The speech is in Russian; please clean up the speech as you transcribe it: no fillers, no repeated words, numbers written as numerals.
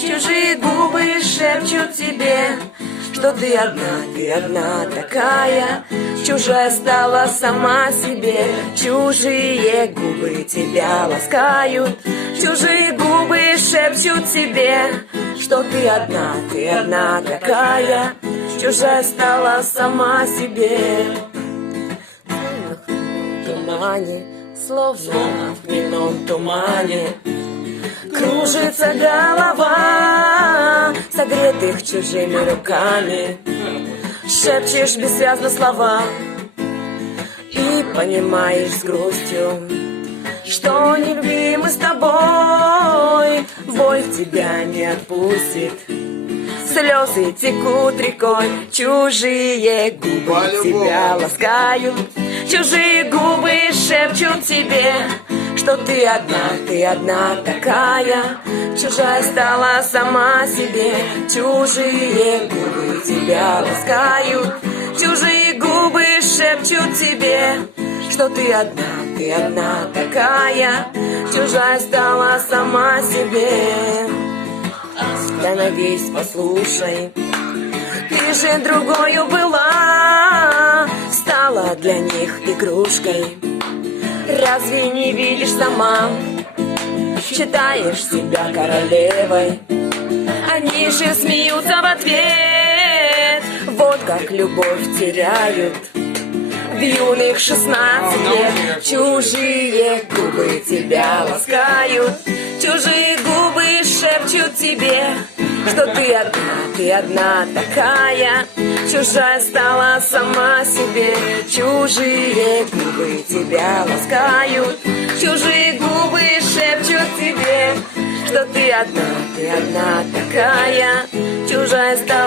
Чужие губы шепчут тебе, что ты одна такая. Чужая стала сама себе. Чужие губы тебя ласкают. Чужие губы шепчут тебе, что ты одна такая. Чужая стала сама себе. В тумане, словно в дневном тумане, кружится голова, согретых чужими руками. Шепчешь бессвязно слова и понимаешь с грустью, что нелюбимы с тобой. Боль тебя не отпустит, слезы текут рекой. Чужие губы тебя ласкают. Чужие губы шепчут тебе, что ты одна такая. Чужая стала сама себе. Чужие губы тебя ласкают. Чужие губы шепчут тебе, что ты одна такая. Чужая стала сама себе. Остановись, послушай, ты же другою была, стала для них игрушкой. Разве не видишь сама? Считаешь себя королевой, они же смеются в ответ. Вот как любовь теряют в юных 16 лет. Чужие губы тебя ласкают. Чужие губы шепчут тебе, что ты одна такая. Чужая стала сама себе. Чужие губы тебя ласкают. Чужие губы шепчут тебе, что ты одна такая. Чужая стала